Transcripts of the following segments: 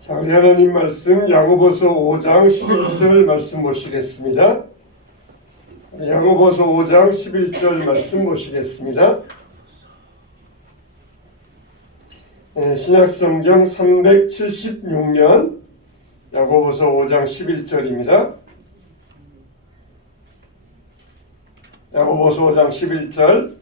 자, 우리 하나님 말씀 야고보서 5장 11절 말씀 보시겠습니다. 야고보서 5장 11절 말씀 보시겠습니다. 신약성경 376면 야고보서 5장 11절입니다. 야고보서 5장 11절.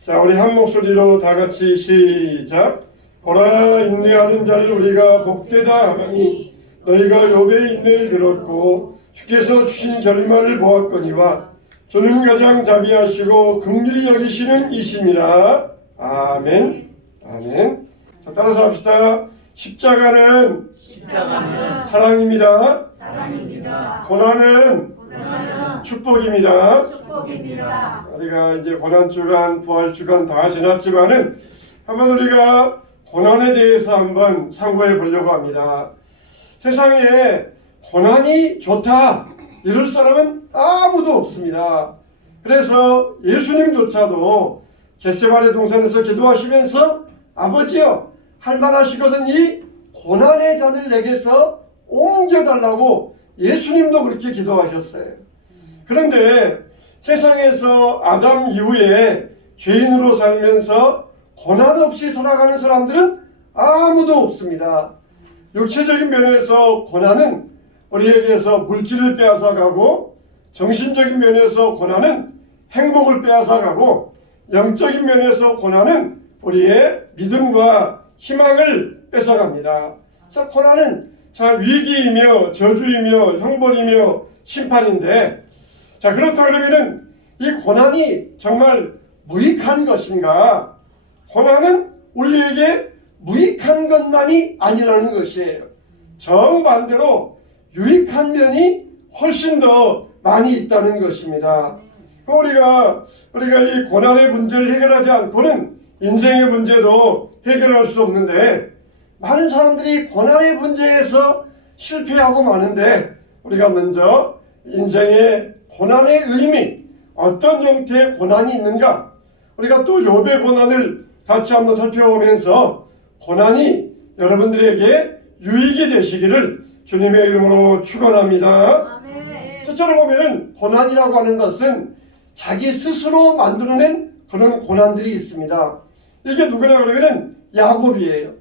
자, 우리 한 목소리로 다 같이 시작. 보라, 인내하는 자를 우리가 복되다 하니 너희가 욥의 인내를 들었고 주께서 주신 결말을 보았거니와 주는 가장 자비하시고 긍휼히 여기시는 이심이라. 아멘. 아멘. 자, 따라서 합시다. 십자가는 사랑입니다. 고난은 축복입니다. 우리가 이제 고난주간, 부활주간 다 지났지만은 한번 우리가 고난에 대해서 한번 상고해 보려고 합니다. 세상에 고난이 좋다 이럴 사람은 아무도 없습니다. 그래서 예수님조차도 겟세마네 동산에서 기도하시면서 아버지여 할만하시거든이 고난의 잔을 내게서 옮겨달라고 예수님도 그렇게 기도하셨어요. 그런데 세상에서 아담 이후에 죄인으로 살면서 고난 없이 살아가는 사람들은 아무도 없습니다. 육체적인 면에서 고난은 우리에게서 물질을 빼앗아가고, 정신적인 면에서 고난은 행복을 빼앗아가고, 영적인 면에서 고난은 우리의 믿음과 희망을 뺏어갑니다. 자, 고난은 위기이며 저주이며 형벌이며 심판인데, 자, 그렇다 그러면은 이 고난이 정말 무익한 것인가? 고난은 우리에게 무익한 것만이 아니라는 것이에요. 정반대로 유익한 면이 훨씬 더 많이 있다는 것입니다. 우리가 이 고난의 문제를 해결하지 않고는 인생의 문제도 해결할 수 없는데, 많은 사람들이 고난의 문제에서 실패하고 마는데, 우리가 먼저 인생의 고난의 의미, 어떤 형태의 고난이 있는가, 우리가 또 욥의 고난을 같이 한번 살펴보면서 고난이 여러분들에게 유익이 되시기를 주님의 이름으로 축원합니다. 첫째로 보면은 고난이라고 하는 것은 자기 스스로 만들어낸 그런 고난들이 있습니다. 이게 누구냐 그러면은 야곱이에요.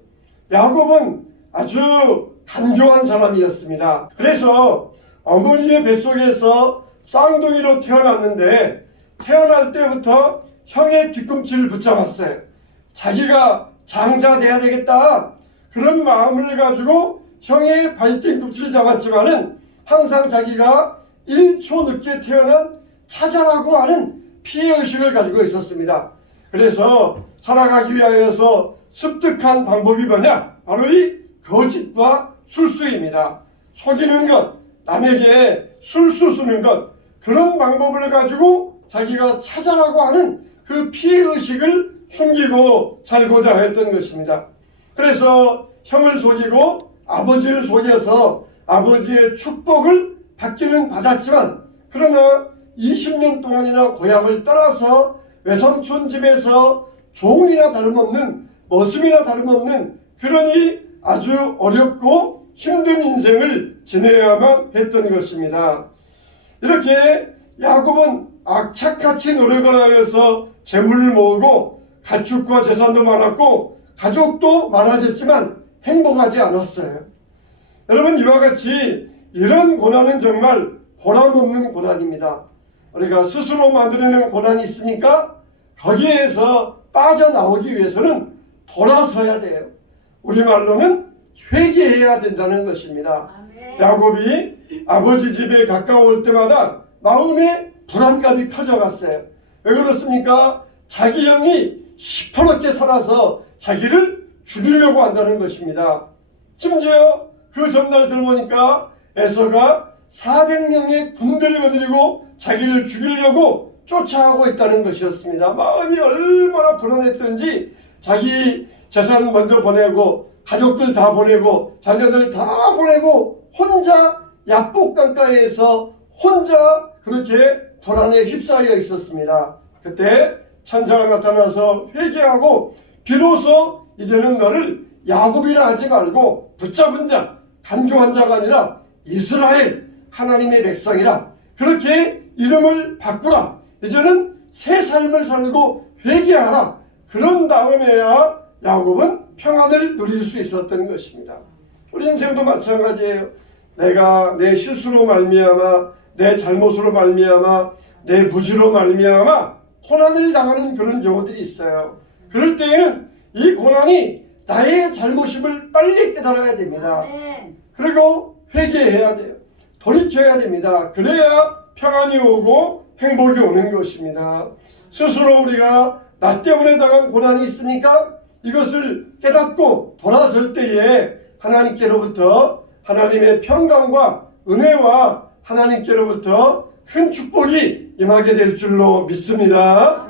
야곱은 아주 간교한 사람이었습니다. 그래서 어머니의 뱃속에서 쌍둥이로 태어났는데, 태어날 때부터 형의 뒤꿈치를 붙잡았어요. 자기가 장자 돼야 되겠다 그런 마음을 가지고 형의 발뒤꿈치를 잡았지만은 항상 자기가 1초 늦게 태어난 차자라고 하는 피해의식을 가지고 있었습니다. 그래서 살아가기 위하여서 습득한 방법이 뭐냐? 바로 이 거짓과 술수입니다. 속이는 것, 남에게 술수 쓰는 것, 그런 방법을 가지고 자기가 차자라고 하는 그 피해의식을 숨기고 살고자 했던 것입니다. 그래서 형을 속이고 아버지를 속여서 아버지의 축복을 받기는 받았지만, 그러나 20년 동안이나 고향을 떠나서 외삼촌 집에서 종이나 다름없는, 머슴이나 다름없는 그러니 아주 어렵고 힘든 인생을 지내야만 했던 것입니다. 이렇게 야곱은 악착같이 노력을 하여서 재물을 모으고 가축과 재산도 많았고 가족도 많아졌지만 행복하지 않았어요. 여러분, 이와 같이 이런 고난은 정말 보람없는 고난입니다. 우리가 스스로 만들어내는 고난이 있습니까? 거기에서 빠져나오기 위해서는 돌아서야 돼요. 우리말로는 회개해야 된다는 것입니다. 야곱이 아버지 집에 가까울 때마다 마음에 불안감이 커져갔어요. 왜 그렇습니까? 자기 형이 시퍼렇게 살아서 자기를 죽이려고 한다는 것입니다. 심지어 그 전날 들어보니까 에서가 400명의 군대를 거느리고 자기를 죽이려고 쫓아가고 있다는 것이었습니다. 마음이 얼마나 불안했던지 자기 재산 먼저 보내고 가족들 다 보내고 자녀들 다 보내고 혼자 야복강가에서 혼자 그렇게 불안에 휩싸여 있었습니다. 그때 천사가 나타나서 회개하고 비로소 이제는 너를 야곱이라 하지 말고 붙잡은 자, 간교한 자가 아니라 이스라엘 하나님의 백성이라 그렇게 이름을 바꾸라. 이제는 새 삶을 살고 회개하라. 그런 다음에야 야곱은 평안을 누릴 수 있었던 것입니다. 우리 인생도 마찬가지예요. 내가 내 실수로 말미암아, 내 잘못으로 말미암아, 내 무지로 말미암아 고난을 당하는 그런 경우들이 있어요. 그럴 때에는 이 고난이 나의 잘못임을 빨리 깨달아야 됩니다. 그리고 회개해야 돼요. 돌이켜야 됩니다. 그래야 평안이 오고 행복이 오는 것입니다. 스스로 우리가 나 때문에 당한 고난이 있으니까 이것을 깨닫고 돌아설 때에 하나님께로부터 하나님의 평강과 은혜와 하나님께로부터 큰 축복이 임하게 될 줄로 믿습니다.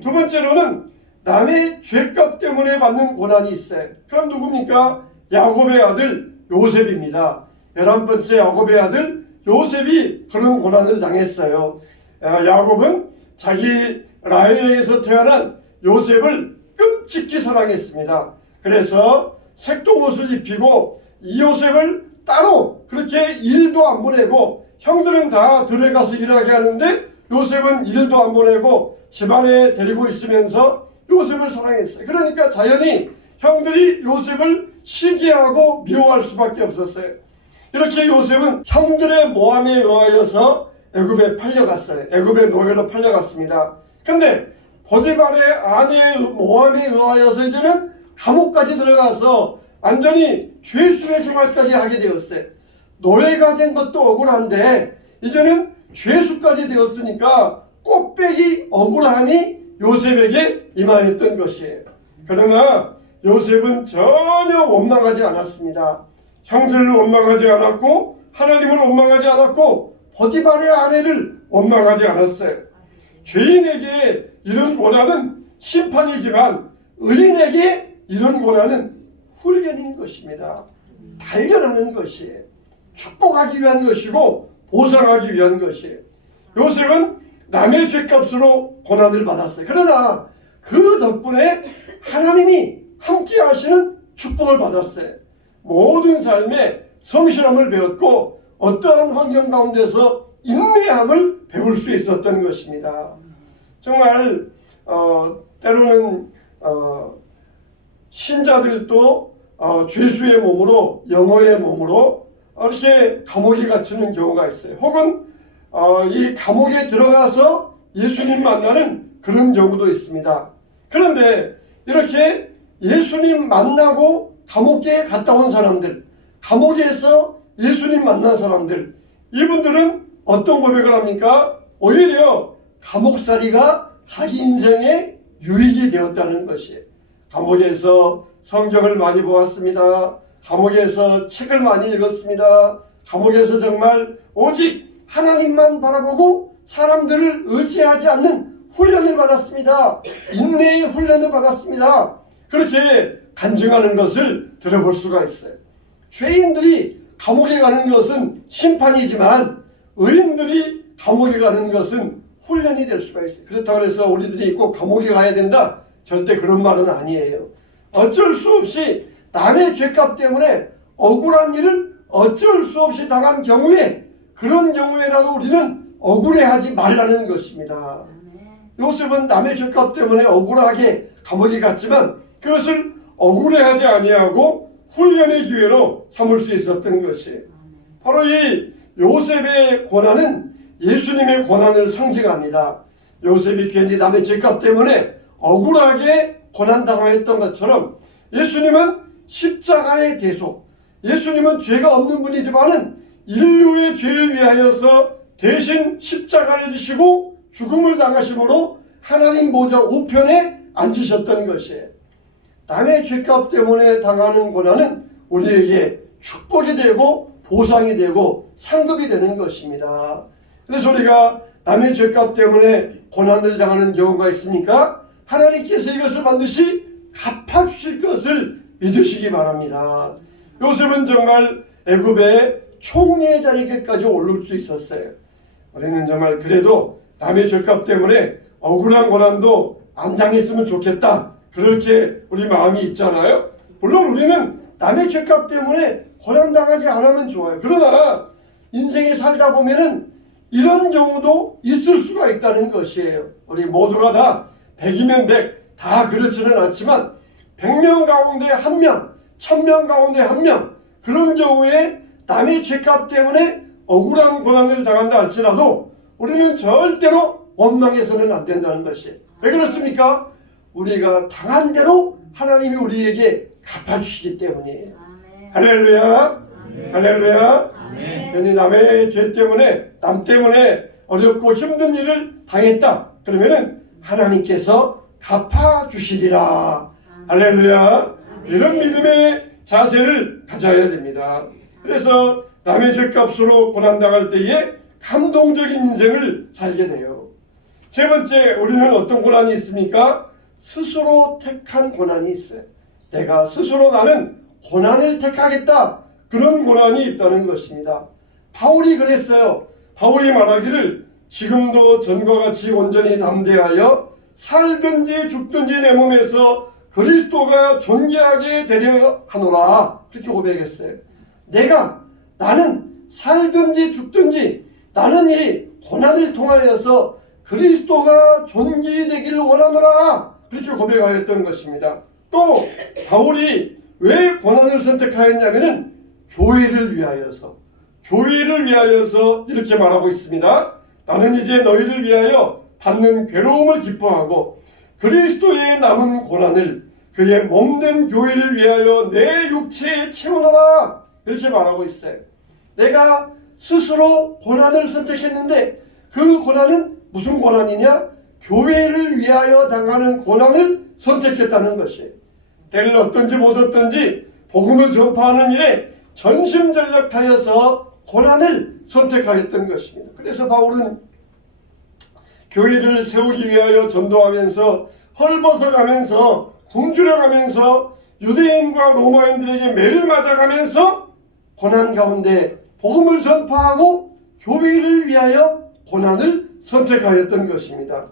두 번째로는 남의 죄값 때문에 받는 고난이 있어요. 그럼 누굽니까? 야곱의 아들 요셉입니다. 11번째 야곱의 아들 요셉이 그런 고난을 당했어요. 야곱은 자기 라헬에게서 태어난 요셉을 끔찍히 사랑했습니다. 그래서 색동옷을 입히고 이 요셉을 따로 그렇게 일도 안 보내고, 형들은 다 들에 가서 일하게 하는데 요셉은 일도 안 보내고 집안에 데리고 있으면서 요셉을 사랑했어요. 그러니까 자연히 형들이 요셉을 시기하고 미워할 수밖에 없었어요. 이렇게 요셉은 형들의 모함에 의하여서 애굽에 팔려갔어요. 애굽의 노예로 팔려갔습니다. 근데 보디발의 아내의 모함에 의하여서 이제는 감옥까지 들어가서 완전히 죄수의 생활까지 하게 되었어요. 노예가 된 것도 억울한데 이제는 죄수까지 되었으니까 꼴빼기 억울함이 요셉에게 임하였던 것이에요. 그러나 요셉은 전혀 원망하지 않았습니다. 형들을 원망하지 않았고 하나님을 원망하지 않았고 보디발의 아내를 원망하지 않았어요. 죄인에게 이런 고난은 심판이지만 의인에게 이런 고난은 훈련인 것입니다. 단련하는 것이에요. 축복하기 위한 것이고 보상하기 위한 것이에요. 요셉은 남의 죄값으로 고난을 받았어요. 그러나 그 덕분에 하나님이 함께 하시는 축복을 받았어요. 모든 삶에 성실함을 배웠고 어떠한 환경 가운데서 인내함을 배울 수 있었던 것입니다. 정말 때로는 신자들도 죄수의 몸으로, 영어의 몸으로 이렇게 감옥에 갇히는 경우가 있어요. 혹은 이 감옥에 들어가서 예수님 만나는 그런 경우도 있습니다. 그런데 이렇게 예수님 만나고 감옥에 갔다 온 사람들, 감옥에서 예수님 만난 사람들, 이분들은 어떤 고백을 합니까? 오히려 감옥살이가 자기 인생의 유익이 되었다는 것이에요. 감옥에서 성경을 많이 보았습니다. 감옥에서 책을 많이 읽었습니다. 감옥에서 정말 오직 하나님만 바라보고 사람들을 의지하지 않는 훈련을 받았습니다. 인내의 훈련을 받았습니다. 그렇게 간증하는 것을 들어볼 수가 있어요. 죄인들이 감옥에 가는 것은 심판이지만 의인들이 감옥에 가는 것은 훈련이 될 수가 있어요. 그렇다고 해서 우리들이 꼭 감옥에 가야 된다? 절대 그런 말은 아니에요. 어쩔 수 없이 남의 죄값 때문에 억울한 일을 어쩔 수 없이 당한 경우에, 그런 경우에라도 우리는 억울해하지 말라는 것입니다. 요셉은 남의 죄값 때문에 억울하게 감옥에 갔지만 그것을 억울해하지 아니하고 훈련의 기회로 삼을 수 있었던 것이에요. 바로 이 요셉의 고난은 예수님의 고난을 상징합니다. 요셉이 괜히 남의 죄값 때문에 억울하게 고난당하였던 것처럼 예수님은 십자가의 대속, 예수님은 죄가 없는 분이지만은 인류의 죄를 위하여서 대신 십자가를 지시고 죽음을 당하심으로 하나님 보좌 우편에 앉으셨던 것이에요. 남의 죄값 때문에 당하는 고난은 우리에게 축복이 되고 보상이 되고 상급이 되는 것입니다. 그래서 우리가 남의 죄값 때문에 고난을 당하는 경우가 있으니까 하나님께서 이것을 반드시 갚아주실 것을 믿으시기 바랍니다. 요셉은 정말 애굽의 총리의 자리까지 오를 수 있었어요. 우리는 정말 그래도 남의 죄값 때문에 억울한 고난도 안 당했으면 좋겠다, 그렇게 우리 마음이 있잖아요. 물론 우리는 남의 죄값 때문에 고난당하지 않으면 좋아요. 그러나 인생에 살다 보면은 이런 경우도 있을 수가 있다는 것이에요. 우리 모두가 다 100이면 100 다 그렇지는 않지만 100명 가운데 1명, 1000명 가운데 1명 그런 경우에 남의 죄값 때문에 억울한 고난을 당한다 할지라도 우리는 절대로 원망해서는 안 된다는 것이에요. 왜 그렇습니까? 우리가 당한 대로 하나님이 우리에게 갚아주시기 때문이에요. 할렐루야. 할렐루야. 괜히 남의 죄 때문에 남 때문에 어렵고 힘든 일을 당했다 그러면은 하나님께서 갚아주시리라. 할렐루야. 이런 믿음의 자세를 가져야 됩니다. 그래서 남의 죄값으로 고난당할 때에 감동적인 인생을 살게 돼요. 세 번째, 우리는 어떤 고난이 있습니까? 스스로 택한 고난이 있어요. 내가 스스로 나는 고난을 택하겠다. 그런 고난이 있다는 것입니다. 바울이 그랬어요. 바울이 말하기를 지금도 전과 같이 온전히 담대하여 살든지 죽든지 내 몸에서 그리스도가 존귀하게 되려 하노라. 그렇게 고백했어요. 나는 살든지 죽든지 나는 이 고난을 통하여서 그리스도가 존귀되기를 원하노라. 그렇게 고백하였던 것입니다. 또 바울이 왜 고난을 선택하였냐면은 교회를 위하여서 이렇게 말하고 있습니다. 나는 이제 너희를 위하여 받는 괴로움을 기뻐하고 그리스도의 남은 고난을 그의 몸된 교회를 위하여 내 육체에 채우노라. 이렇게 말하고 있어요. 내가 스스로 고난을 선택했는데 그 고난은 무슨 고난이냐? 교회를 위하여 당하는 고난을 선택했다는 것이에요. 때를 얻든지 못 얻든지 복음을 전파하는 일에 전심전력하여서 고난을 선택하였던 것입니다. 그래서 바울은 교회를 세우기 위하여 전도하면서 헐벗어가면서 굶주려가면서 유대인과 로마인들에게 매를 맞아가면서 고난 가운데 복음을 전파하고 교회를 위하여 고난을 선택하였던 것입니다.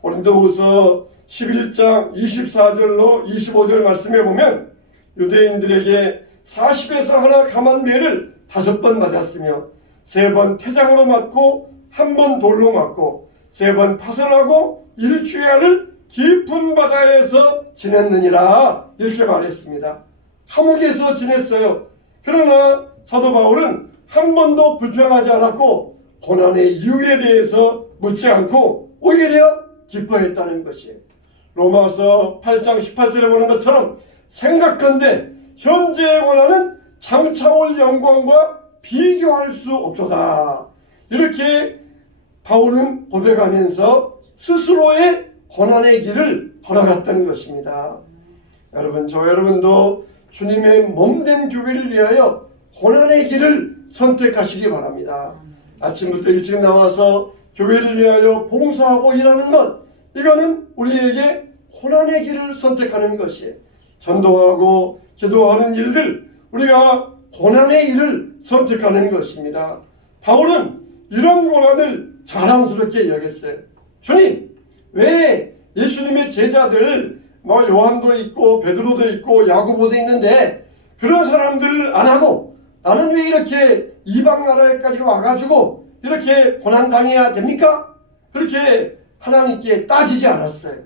고린도후서 11장 24절로 25절 말씀에 보면 유대인들에게 40에서 하나 감한 매를 5번 맞았으며 3번 태장으로 맞고 1번 돌로 맞고 3번 파선하고 일주일을 깊은 바다에서 지냈느니라. 이렇게 말했습니다. 감옥에서 지냈어요. 그러나 사도 바울은 한 번도 불평하지 않았고 고난의 이유에 대해서 묻지 않고 오히려 기뻐했다는 것이에요. 로마서 8장 18절에 보는 것처럼 생각건대 현재의 고난은 장차 올 영광과 비교할 수 없도다. 이렇게 바울은 고백하면서 스스로의 고난의 길을 걸어갔다는 것입니다. 여러분, 저 여러분도 주님의 몸된 교회를 위하여 고난의 길을 선택하시기 바랍니다. 아침부터 일찍 나와서 교회를 위하여 봉사하고 일하는 것, 이거는 우리에게 고난의 길을 선택하는 것이에요. 전도하고 기도하는 일들, 우리가 고난의 일을 선택하는 것입니다. 바울은 이런 고난을 자랑스럽게 여겼어요. 주님, 왜 예수님의 제자들 요한도 있고 베드로도 있고 야고보도 있는데 그런 사람들을 안 하고 나는 왜 이렇게 이방 나라에까지 와가지고 이렇게 고난당해야 됩니까? 그렇게 하나님께 따지지 않았어요.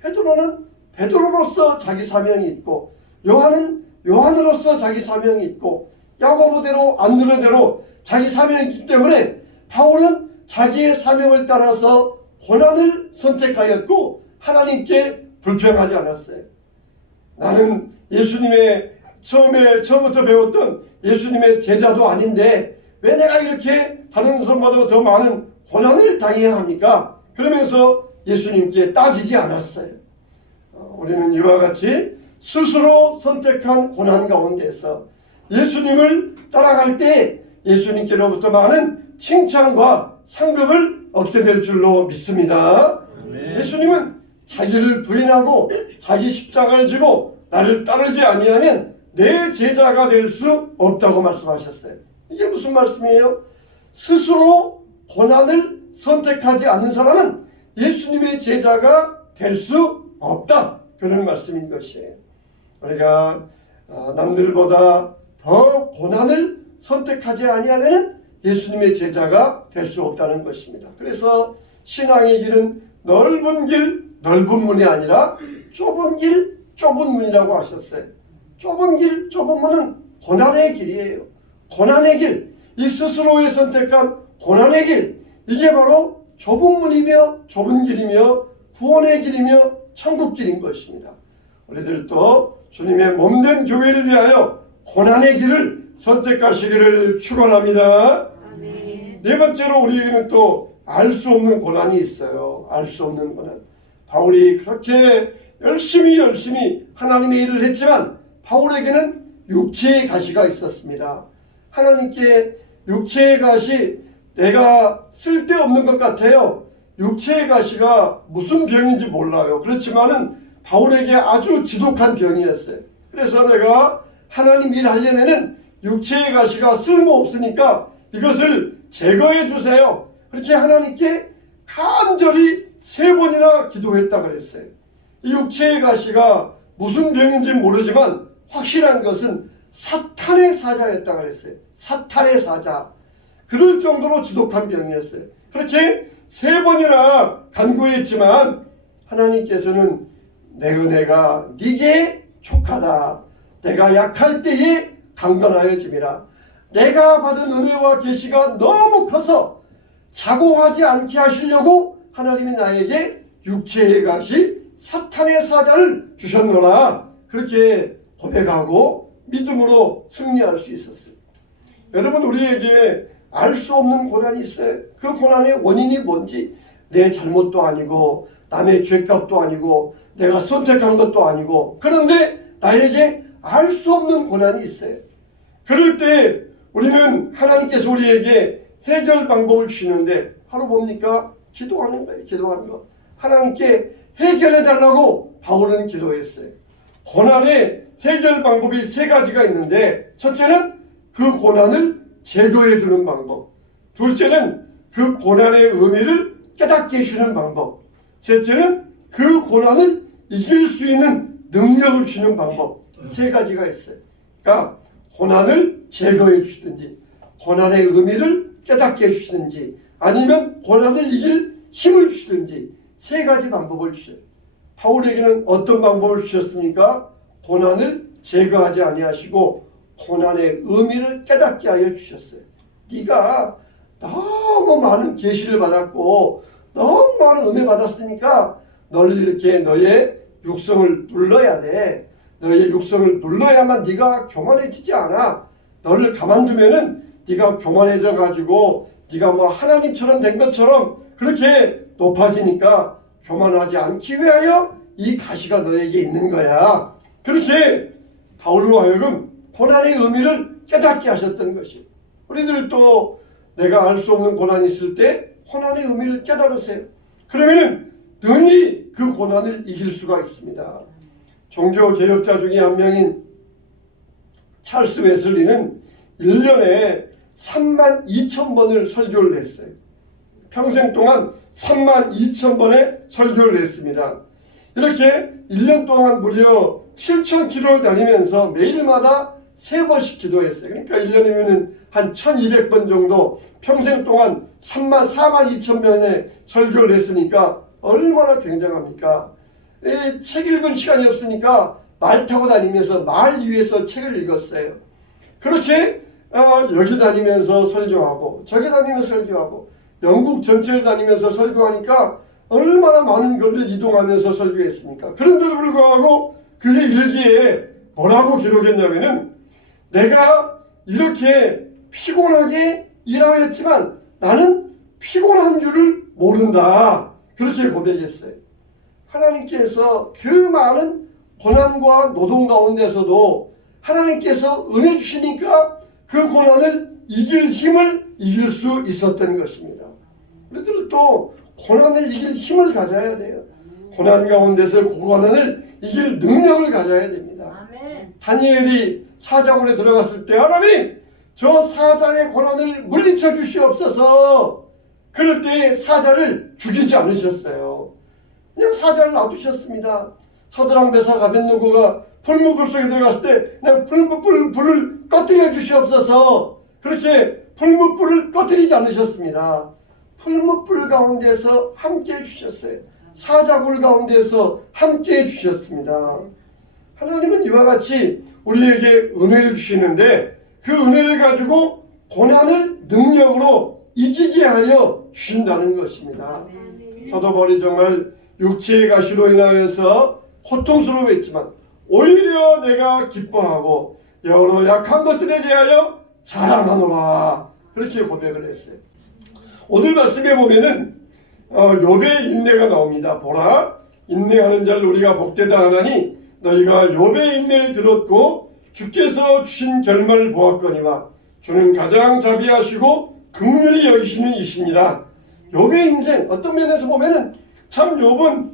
베드로는 베드로로서 자기 사명이 있고 요한은 요한으로서 자기 사명이 있고 야고보대로 안드레대로 자기 사명이 있기 때문에 바울은 자기의 사명을 따라서 고난을 선택하였고 하나님께 불평하지 않았어요. 나는 예수님의 처음부터 배웠던 예수님의 제자도 아닌데 왜 내가 이렇게 다른 사람보다 더 많은 고난을 당해야 합니까? 그러면서 예수님께 따지지 않았어요. 우리는 이와 같이 스스로 선택한 고난 가운데서 예수님을 따라갈 때 예수님께로부터 많은 칭찬과 상급을 얻게 될 줄로 믿습니다. 예수님은 자기를 부인하고 자기 십자가를 지고 나를 따르지 아니하면 내 제자가 될 수 없다고 말씀하셨어요. 이게 무슨 말씀이에요? 스스로 고난을 선택하지 않는 사람은 예수님의 제자가 될 수 없다. 그런 말씀인 것이에요. 우리가 남들보다 더 고난을 선택하지 아니하면 예수님의 제자가 될 수 없다는 것입니다. 그래서 신앙의 길은 넓은 길, 넓은 문이 아니라 좁은 길, 좁은 문이라고 하셨어요. 좁은 길, 좁은 문은 고난의 길이에요. 고난의 길, 이 스스로의 선택한 고난의 길, 이게 바로 좁은 문이며 좁은 길이며 구원의 길이며 천국 길인 것입니다. 우리들도 주님의 몸된 교회를 위하여 고난의 길을 선택하시기를 축원합니다. 아멘. 네 번째로 우리에게는 또 알 수 없는 고난이 있어요. 알 수 없는 고난. 바울이 그렇게 열심히 하나님의 일을 했지만 바울에게는 육체의 가시가 있었습니다. 하나님께 육체의 가시, 내가 쓸데없는 것 같아요. 육체의 가시가 무슨 병인지 몰라요. 그렇지만은 바울에게 아주 지독한 병이었어요. 그래서 내가 하나님 일 하려면은 육체의 가시가 쓸모없으니까 이것을 제거해 주세요. 그렇게 하나님께 간절히 3번이나 기도했다 그랬어요. 이 육체의 가시가 무슨 병인지 모르지만 확실한 것은 사탄의 사자였다 그랬어요. 사탄의 사자. 그럴 정도로 지독한 병이었어요. 그렇게 3번이나 간구했지만 하나님께서는 내 은혜가 네게 족하다. 내가 약할 때에 강건하여짐이라. 내가 받은 은혜와 계시가 너무 커서 자고하지 않게 하시려고 하나님이 나에게 육체의 가시 사탄의 사자를 주셨노라. 그렇게 고백하고 믿음으로 승리할 수 있었어요. 여러분, 우리에게 알 수 없는 고난이 있어요. 그 고난의 원인이 뭔지, 내 잘못도 아니고 남의 죄값도 아니고 내가 선택한 것도 아니고, 그런데 나에게 알 수 없는 고난이 있어요. 그럴 때 우리는 하나님께서 우리에게 해결 방법을 주시는데 바로 뭡니까? 기도하는 거예요. 기도하는 거. 하나님께 해결해 달라고 바울은 기도했어요. 고난의 해결 방법이 3가지가 있는데, 첫째는 그 고난을 제거해 주는 방법, 둘째는 그 고난의 의미를 깨닫게 해주는 방법, 셋째는 그 고난을 이길 수 있는 능력을 주는 방법. 3가지가 있어요. 그러니까 고난을 제거해 주시든지, 고난의 의미를 깨닫게 해주시든지, 아니면 고난을 이길 힘을 주시든지 3가지 방법을 주셔요. 바울에게는 어떤 방법을 주셨습니까? 고난을 제거하지 아니하시고 고난의 의미를 깨닫게 하여 주셨어요. 네가 너무 많은 계시를 받았고 너무 많은 은혜 받았으니까 널 이렇게 너의 육성을 눌러야 돼. 너의 육성을 눌러야만 네가 교만해지지 않아. 너를 가만두면은 네가 교만해져 가지고 네가 뭐 하나님처럼 된 것처럼 그렇게 높아지니까 교만하지 않기 위하여 이 가시가 너에게 있는 거야. 그렇게 바울로 하여금 고난의 의미를 깨닫게 하셨던 것이. 우리들도 내가 알 수 없는 고난이 있을 때 고난의 의미를 깨달으세요. 그러면은 능히 그 고난을 이길 수가 있습니다. 종교 개혁자 중에 한 명인 찰스 웨슬리는 1년에 32,000번을 설교를 했어요. 평생 동안 32,000번의 설교를 했습니다. 이렇게 1년 동안 무려 7,000km를 다니면서 매일마다 3번씩 기도했어요. 그러니까 1년이면 한 1,200번 정도 평생 동안 42,000번의 설교를 했으니까 얼마나 굉장합니까? 책 읽은 시간이 없으니까 말 타고 다니면서 말 위에서 책을 읽었어요. 그렇게 여기 다니면서 설교하고 저기 다니면서 설교하고 영국 전체를 다니면서 설교하니까 얼마나 많은 거리를 이동하면서 설교했습니까? 그런데도 불구하고 그의 일기에 뭐라고 기록했냐면은 내가 이렇게 피곤하게 일하였지만 나는 피곤한 줄을 모른다. 그렇게 고백했어요. 하나님께서 그 많은 고난과 노동 가운데서도 하나님께서 은혜 주시니까 그 고난을 이길 힘을 이길 수 있었던 것입니다. 우리들도 고난을 이길 힘을 가져야 돼요. 고난 가운데서 그 고난을 이길 능력을 가져야 됩니다. 아멘. 다니엘이 사자굴에 들어갔을 때 하나님 저 사자의 고난을 물리쳐 주시옵소서. 그럴 때 사자를 죽이지 않으셨어요. 그냥 사자를 놔두셨습니다. 서드랑 메삭 아벳느고가 풀무불 속에 들어갔을 때 그냥 불을 꺼뜨려 주시옵소서. 그렇게 풀무불을 꺼뜨리지 않으셨습니다. 풀무불 가운데서 함께 해주셨어요. 사자굴 가운데서 함께 해주셨습니다. 하나님은 이와 같이 우리에게 은혜를 주시는데 그 은혜를 가지고 고난을 능력으로 이기게 하여 주신다는 것입니다. 사도 바울이 정말 육체의 가시로 인하여서 고통스러워했지만 오히려 내가 기뻐하고 여러 약한 것들에 대하여 자랑하노라, 그렇게 고백을 했어요. 오늘 말씀에 보면은 욥의 인내가 나옵니다. 보라, 인내하는 자를 우리가 복되다 하나니 너희가 욥의 인내를 들었고 주께서 주신 결말을 보았거니와 주는 가장 자비하시고 긍휼히 여기시는 이시니라. 욥의 인생 어떤 면에서 보면은 참 욥은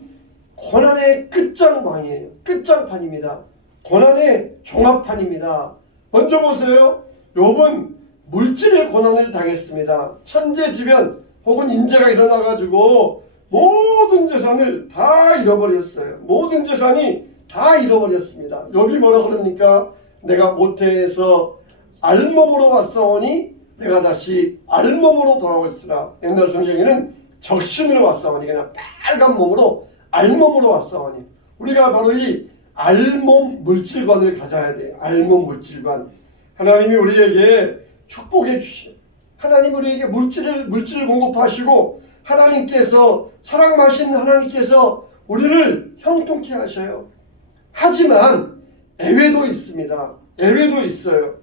고난의 끝장방이에요. 끝장판입니다. 고난의 종합판입니다. 먼저 보세요. 욥은 물질의 고난을 당했습니다. 천재지변 혹은 인재가 일어나가지고 모든 재산을 다 잃어버렸어요. 모든 재산이 다 잃어버렸습니다. 욥이 뭐라 그럽니까? 내가 모태에서 알몸으로 왔사오니 내가 다시 알몸으로 돌아올지라. 옛날 성경에는 적신으로 왔사오니, 그냥 빨간 몸으로 알몸으로 왔사오니. 우리가 바로 이 알몸 물질관을 가져야 돼요. 알몸 물질관. 하나님이 우리에게 축복해 주시오. 하나님 우리에게 물질을 공급하시고 하나님께서 사랑하신 하나님께서 우리를 형통케 하셔요. 하지만 예외도 있습니다. 예외도 있어요.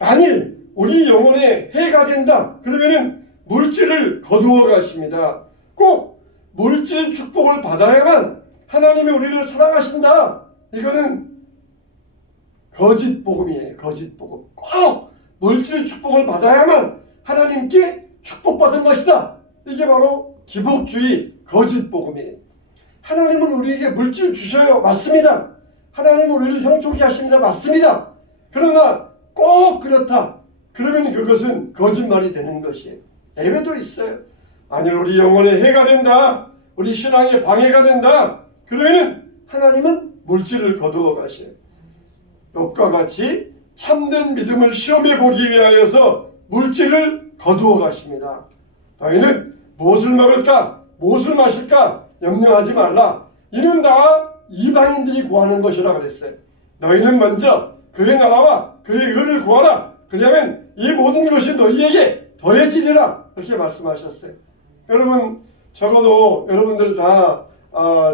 만일 우리 영혼에 해가 된다 그러면은 물질을 거두어 가십니다. 꼭 물질 축복을 받아야만 하나님이 우리를 사랑하신다. 이거는 거짓 복음이에요. 거짓 복음. 꼭 물질 축복을 받아야만 하나님께 축복받은 것이다. 이게 바로 기복주의 거짓 복음이에요. 하나님은 우리에게 물질 주셔요. 맞습니다. 하나님은 우리를 형통케 하십니다. 맞습니다. 그러나 꼭 그렇다. 그러면 그것은 거짓말이 되는 것이에요. 예외도 있어요. 만일 우리 영혼에 해가 된다, 우리 신앙에 방해가 된다, 그러면 하나님은 물질을 거두어 가셔요. 욥과 같이 참된 믿음을 시험해 보기 위하여서 물질을 거두어 가십니다. 너희는 무엇을 먹을까, 무엇을 마실까 염려하지 말라. 이는 다 이방인들이 구하는 것이라 그랬어요. 너희는 먼저 그의 나라와 그의 의를 구하라. 그러면 이 모든 것이 너희에게 더해지리라. 그렇게 말씀하셨어요. 여러분, 적어도 여러분들 다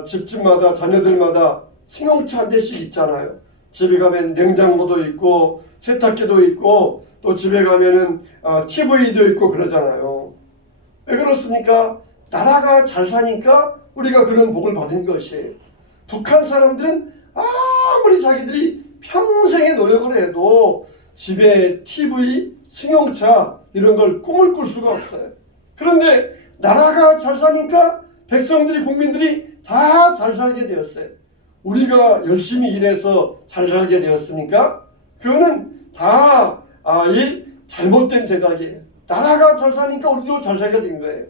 집집마다 자녀들마다 승용차 한 대씩 있잖아요. 집에 가면 냉장고도 있고 세탁기도 있고 또 집에 가면은 TV도 있고 그러잖아요. 왜 그렇습니까? 나라가 잘 사니까 우리가 그런 복을 받은 것이에요. 북한 사람들은 아무리 자기들이 평생의 노력을 해도 집에 TV, 승용차 이런 걸 꿈을 꿀 수가 없어요. 그런데 나라가 잘 사니까 백성들이, 국민들이 다 잘 살게 되었어요. 우리가 열심히 일해서 잘 살게 되었습니까? 그거는 다 이 잘못된 생각이에요. 나라가 잘 사니까 우리도 잘 살게 된 거예요.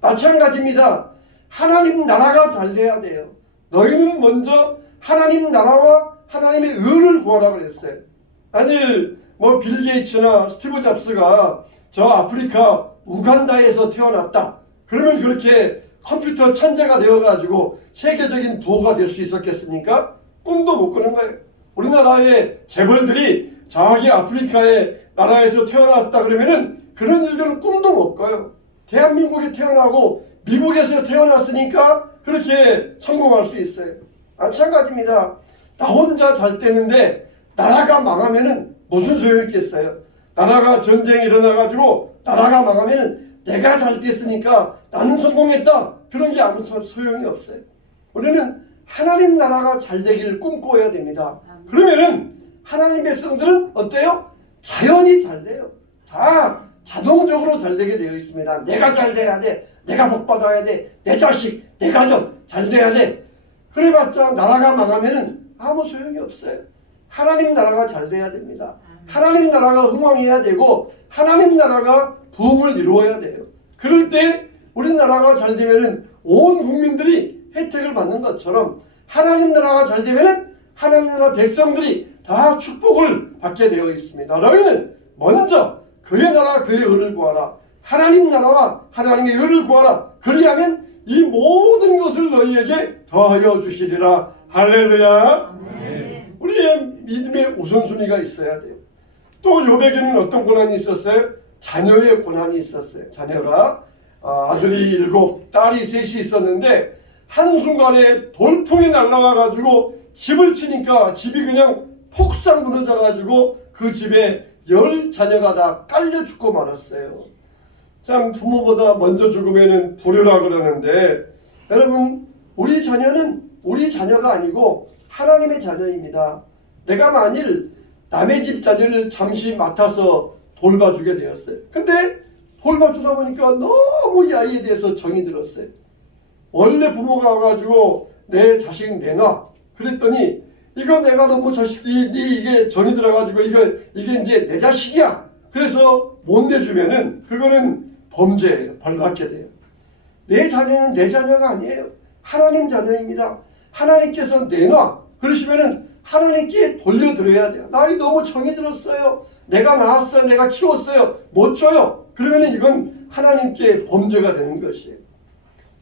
마찬가지입니다. 하나님 나라가 잘 돼야 돼요. 너희는 먼저 하나님 나라와 하나님의 의를 구하라 그랬어요. 만일 빌 게이츠나 스티브 잡스가 저 아프리카 우간다에서 태어났다. 그러면 그렇게 컴퓨터 천재가 되어가지고 세계적인 부호가 될 수 있었겠습니까? 꿈도 못 꾸는 거예요. 우리나라의 재벌들이 저기 아프리카의 나라에서 태어났다 그러면은 그런 일들은 꿈도 못 꿔요. 대한민국에 태어나고 미국에서 태어났으니까 그렇게 성공할 수 있어요. 마찬가지입니다. 나 혼자 잘 되는데 나라가 망하면은 무슨 소용이 있겠어요? 나라가 전쟁이 일어나가지고 나라가 망하면은 내가 잘 됐으니까 나는 성공했다. 그런 게 아무 소용이 없어요. 우리는 하나님 나라가 잘 되기를 꿈꿔야 됩니다. 그러면은 하나님 백성들은 어때요? 자연히 잘 돼요. 다 자동적으로 잘 되게 되어 있습니다. 내가 잘 돼야 돼. 내가 복 받아야 돼. 내 자식, 내 가정 잘 돼야 돼. 그래봤자 나라가 망하면은 아무 소용이 없어요. 하나님 나라가 잘 돼야 됩니다. 하나님 나라가 흥왕해야 되고 하나님 나라가 부흥을 이루어야 돼요. 그럴 때 우리나라가 잘 되면은 온 국민들이 혜택을 받는 것처럼 하나님 나라가 잘 되면은 하나님 나라 백성들이 다 축복을 받게 되어 있습니다. 너희는 먼저 그의 나라 그의 의를 구하라. 하나님 나라와 하나님의 의를 구하라. 그리하면 이 모든 것을 너희에게 더하여 주시리라. 할렐루야. 네. 우리의 믿음의 우선순위가 있어야 돼요. 또 욥에게는 어떤 고난이 있었어요? 자녀의 고난이 있었어요. 자녀가 아들이 7, 딸이 3이 있었는데 한순간에 돌풍이 날아와 가지고 집을 치니까 집이 그냥 폭삭 무너져 가지고 그 집에 10자녀가 다 깔려 죽고 말았어요. 참 부모보다 먼저 죽으면 불효라 그러는데 여러분 우리 자녀는 우리 자녀가 아니고 하나님의 자녀입니다. 내가 만일 남의 집 자녀를 잠시 맡아서 돌봐주게 되었어요. 근데 돌봐주다 보니까 너무 이 아이에 대해서 정이 들었어요. 원래 부모가 와가지고 내 자식 내놔 그랬더니 이거 내가 너무 자식이 이게 정이 들어가지고 이게 이제 내 자식이야. 그래서 못 내주면은 그거는 범죄예요. 벌받게 돼요. 내 자녀는 내 자녀가 아니에요. 하나님 자녀입니다. 하나님께서 내놔 그러시면은 하나님께 돌려드려야 돼요. 나 너무 정이 들었어요. 내가 낳았어요. 내가 키웠어요. 못 줘요. 그러면은 이건 하나님께 범죄가 되는 것이에요.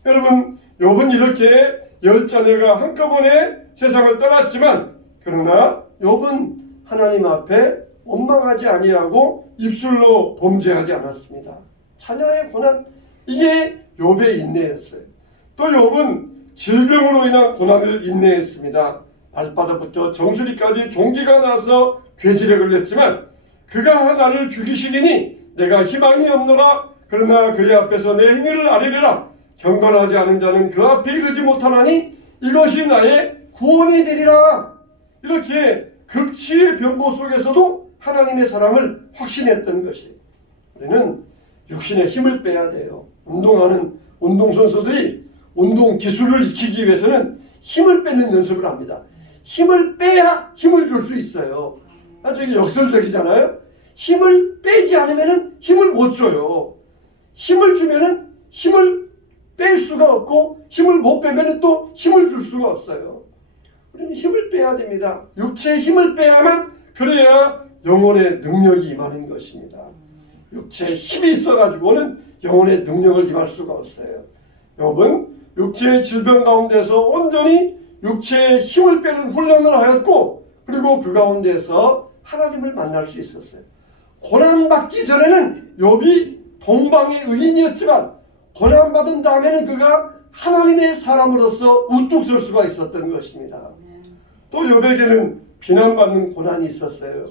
여러분 욥은 이렇게 10자녀가 한꺼번에 세상을 떠났지만 그러나 욥은 하나님 앞에 원망하지 아니하고 입술로 범죄하지 않았습니다. 자녀의 고난 이게 욥의 인내였어요. 또 욥은 질병으로 인한 고난을 인내했습니다. 발바닥부터 정수리까지 종기가 나서 괴질에 걸렸지만 그가 나를 죽이시리니 내가 희망이 없노라. 그러나 그의 앞에서 내 행위를 아뢰리라. 경건하지 않은 자는 그 앞에 이르지 못하나니 이것이 나의 구원이 되리라. 이렇게 극치의 병고 속에서도 하나님의 사랑을 확신했던 것이. 우리는 육신의 힘을 빼야 돼요. 운동하는 운동선수들이 운동 기술을 익히기 위해서는 힘을 빼는 연습을 합니다. 힘을 빼야 힘을 줄 수 있어요. 아주 역설적이잖아요. 힘을 빼지 않으면 힘을 못 줘요. 힘을 주면은 힘을 뺄 수가 없고 힘을 못 빼면 또 힘을 줄 수가 없어요. 우리는 힘을 빼야 됩니다. 육체의 힘을 빼야만 그래야 영혼의 능력이 임하는 것입니다. 육체에 힘이 있어가지고는 영혼의 능력을 임할 수가 없어요. 욥은 육체의 질병 가운데서 온전히 육체의 힘을 빼는 훈련을 하였고 그리고 그 가운데서 하나님을 만날 수 있었어요. 고난받기 전에는 욥이 동방의 의인이었지만 고난받은 다음에는 그가 하나님의 사람으로서 우뚝 설 수가 있었던 것입니다. 또 욥에게는 비난받는 고난이 있었어요.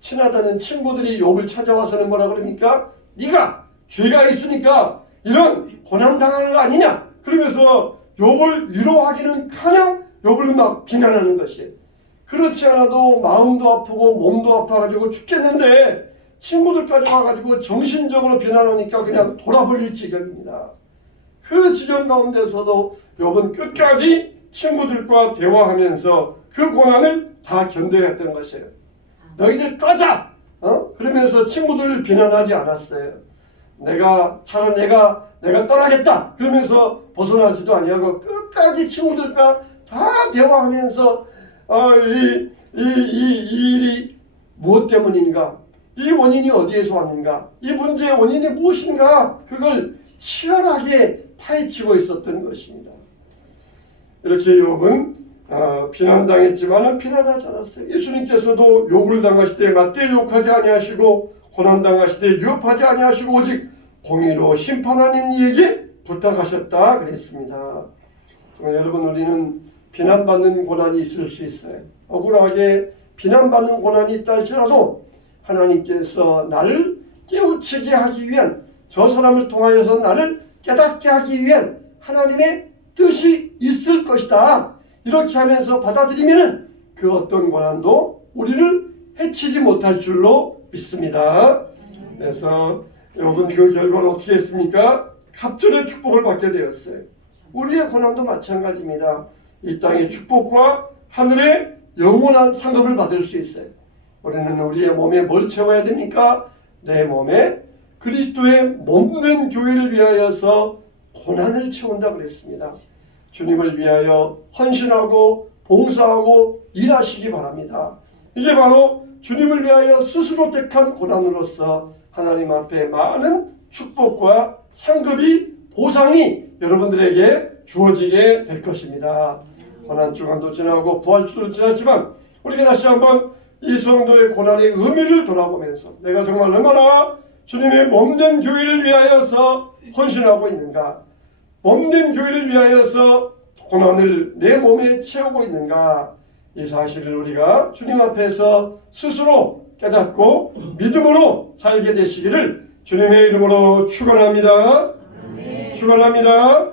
친하다는 친구들이 욥을 찾아와서는 뭐라 그럽니까? 네가 죄가 있으니까 이런 고난당하는 거 아니냐? 그러면서 욥을 위로하기는 커녕 욥을 막 비난하는 것이에요. 그렇지 않아도 마음도 아프고 몸도 아파가지고 죽겠는데 친구들까지 와가지고 정신적으로 비난하니까 그냥 돌아버릴 지경입니다. 그 지경 가운데서도 욥은 끝까지 친구들과 대화하면서 그 고난을 다 견뎌야 했던 것이에요. 너희들 꺼져! 그러면서 친구들을 비난하지 않았어요. 내가 떠나겠다! 그러면서 벗어나지도 아니하고 끝까지 친구들과 다 대화하면서 이 일이 무엇 때문인가? 이 원인이 어디에서 왔는가? 이 문제의 원인이 무엇인가? 그걸 치열하게 파헤치고 있었던 것입니다. 이렇게 욥은 비난당했지만 비난하지 않았어요. 예수님께서도 욕을 당하실 때 맞대 욕하지 아니하시고 고난당하실 때 유업하지 아니하시고 오직 공의로 심판하는 이에게 부탁하셨다 그랬습니다. 여러분 우리는 비난받는 고난이 있을 수 있어요. 억울하게 비난받는 고난이 있다 할지라도 하나님께서 나를 깨우치게 하기 위한 저 사람을 통하여서 나를 깨닫게 하기 위한 하나님의 뜻이 있을 것이다. 이렇게 하면서 받아들이면 그 어떤 고난도 우리를 해치지 못할 줄로 믿습니다. 그래서 욥은 그 결과는 어떻게 했습니까? 갑절의 축복을 받게 되었어요. 우리의 고난도 마찬가지입니다. 이 땅의 축복과 하늘의 영원한 상급을 받을 수 있어요. 우리는 우리의 몸에 뭘 채워야 됩니까? 내 몸에 그리스도의 몸된 교회를 위하여서 고난을 채운다 그랬습니다. 주님을 위하여 헌신하고 봉사하고 일하시기 바랍니다. 이게 바로 주님을 위하여 스스로 택한 고난으로서 하나님 앞에 많은 축복과 상급이 보상이 여러분들에게 주어지게 될 것입니다. 고난 주간도 지나고 부활주도 지났지만 우리가 다시 한번 이 성도의 고난의 의미를 돌아보면서 내가 정말 얼마나 주님의 몸된 교회를 위하여서 헌신하고 있는가, 몸된 교회를 위하여서 고난을 내 몸에 채우고 있는가, 이 사실을 우리가 주님 앞에서 스스로 깨닫고 믿음으로 살게 되시기를 주님의 이름으로 축원합니다. 축원합니다.